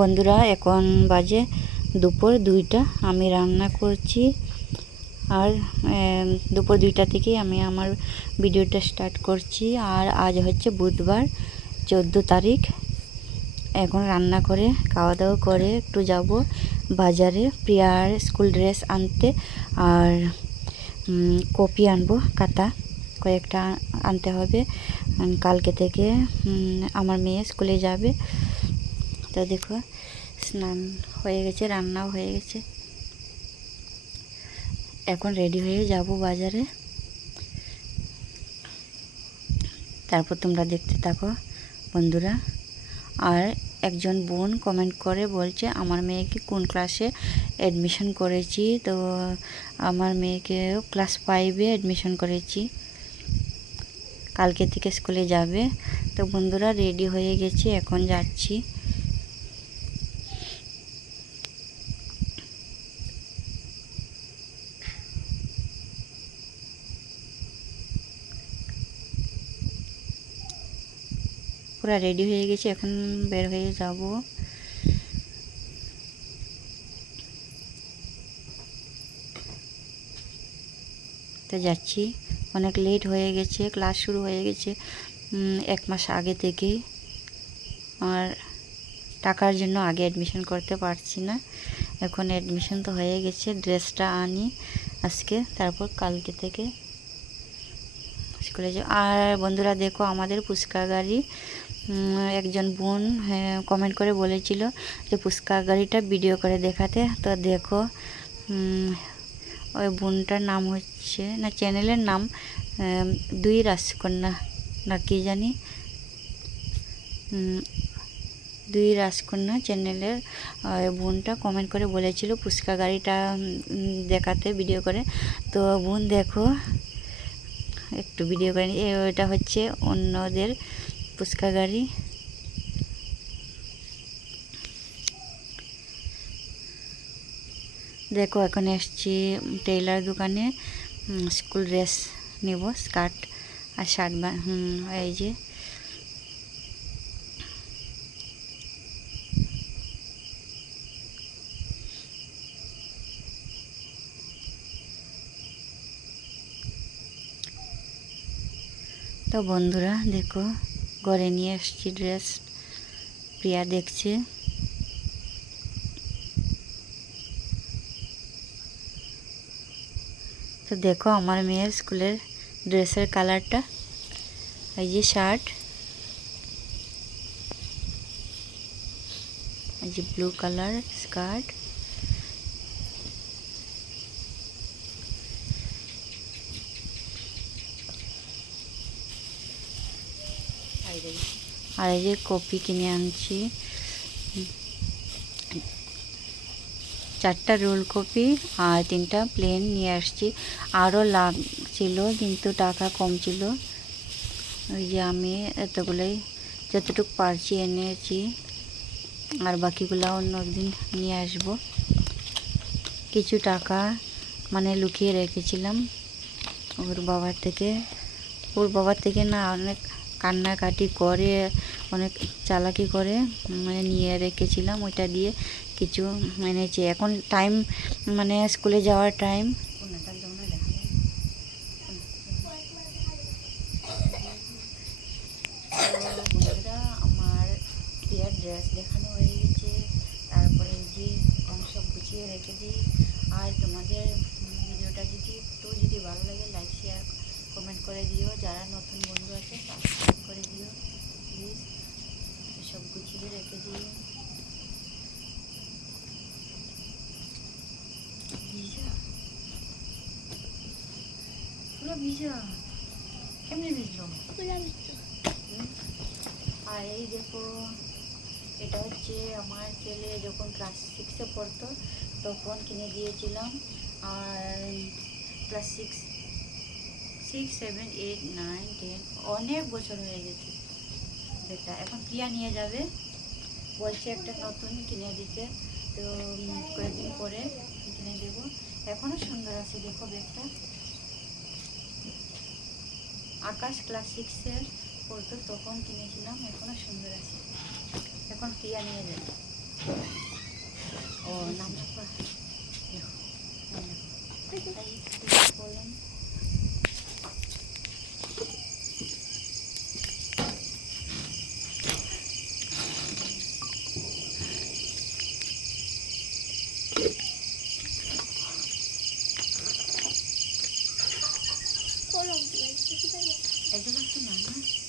বন্ধুরা, এখন বাজে দুপুর 2টা। আমি রান্না করছি আর দুপুর 2টা থেকেই আমি আমার ভিডিওটা স্টার্ট করছি। আর আজ হচ্ছে বুধবার 14 তারিখ। এখন রান্না করে খাওয়া দাওয়া করে একটু যাব বাজারে প্রিয়ার স্কুল ড্রেস আনতে, আর কপি আনবো, কাতা কয়েকটা আনতে হবে। কালকে থেকে আমার মেয়ে স্কুলে যাবে। তো দেখো, স্নান হয়ে গেছে, রান্নাও হয়ে গেছে, এখন রেডি হয়ে যাব বাজারে। তারপর তোমরা দেখতে থাকো বন্ধুরা। আর একজন বোন কমেন্ট করে বলছে আমার মেয়েকে কোন ক্লাসে অ্যাডমিশন করেছি। তো আমার মেয়েকে ক্লাস 5-এ অ্যাডমিশন করেছি, কালকে থেকে স্কুলে যাবে। তো বন্ধুরা, রেডি হয়ে গেছি, এখন যাচ্ছি। পুরা রেডি হয়ে গেছি, এখন বের হয়ে যাব। তো যাচ্ছি, অনেক লেট হয়ে গেছে, ক্লাস শুরু হয়ে গেছে 1 মাস আগে থেকেই। আর টাকার জন্য আগে অ্যাডমিশন করতে পারছি না, এখন অ্যাডমিশন তো হয়ে গেছে। ড্রেসটা আনি আজকে, তারপর কালকে থেকে স্কুলে যাই। আর বন্ধুরা দেখো, আমাদের ফুচকা গাড়ি, একজন বোন কমেন্ট করে বলেছিল যে ফুচকা গাড়িটা ভিডিও করে দেখাতে। তো দেখো, ওই বোনটার নাম হচ্ছে, না চ্যানেলের নাম দুই রাজকন্যা না কি জানি, দুই রাজকন্যা চ্যানেলের বোনটা কমেন্ট করে বলেছিল ফুচকা গাড়িটা দেখাতে ভিডিও করে। তো বোন দেখো, একটু ভিডিও করে ওইটা হচ্ছে অন্যদের ফুচকা গাড়ি। দেখো, এখন এসছি টেইলার দোকানে, স্কুল ড্রেস নেব, স্কার্ট আর শার্ট। এই যে তো বন্ধুরা দেখো, ঘরে নিয়ে এসছি ড্রেস, প্রিয়া দেখছে। তো দেখো আমার মেয়ের স্কুলের ড্রেসের কালারটা, এই যে শার্ট, এই যে ব্লু কালার স্কার্ট, আর এই যে কপি কিনে আনছি, 4টা রোল কপি আর 3টা প্লেন নিয়ে আসছি। আরও লাগছিল কিন্তু টাকা কম ছিল, ওই যে আমি এতগুলোই যতটুকু পারছি এনেছি, আর বাকিগুলো অন্য একদিন নিয়ে আসব। কিছু টাকা মানে লুকিয়ে রেখেছিলাম ওর বাবার থেকে না, অনেক কান্নাকাটি করে, অনেক চালাকি করে মানে নিয়ে রেখেছিলাম, ওইটা দিয়ে কিছু এনেছি। এখন টাইম মানে স্কুলে যাওয়ার টাইম। বন্ধুরা, আমার প্রিয়ার ড্রেস দেখানো হয়ে গেছে, তারপরে এই যে আমি সব গুছিয়ে রেখে দিই। আর তোমাদের ভিডিওটা যদি ভালো লাগে, লাইক শেয়ার কমেন্ট করে দিও। যারা নতুন বন্ধু আছে সাবস্ক্রাইব করে দিও প্লিজ। সব গুছিয়ে রেখে দিই। ভিজা, পুরো ভিজা, কেমনি ভিজলো? আর এই দেখো, এটা হচ্ছে আমার ছেলে যখন ক্লাস 6-এ পড়তো তখন কিনে দিয়েছিলাম। আর ক্লাস 6, 7, 8, 9, 10 অনেক বছর হয়ে গেছে ব্যাগটা। এখন প্রিয়া নিয়ে যাবে, বলছে একটা নতুন কিনে দিতে। তো কয়েকদিন পরে কিনে দেবো। এখনও সুন্দর আছে, দেখো ব্যাগটা। আকাশ ক্লাস 6-এ পড়তো তখন কিনেছিলাম, এখনও সুন্দর আছে। এখন এখন টিয়া নিয়ে যাবে। ও নাম বলেন। এগুলো তো না না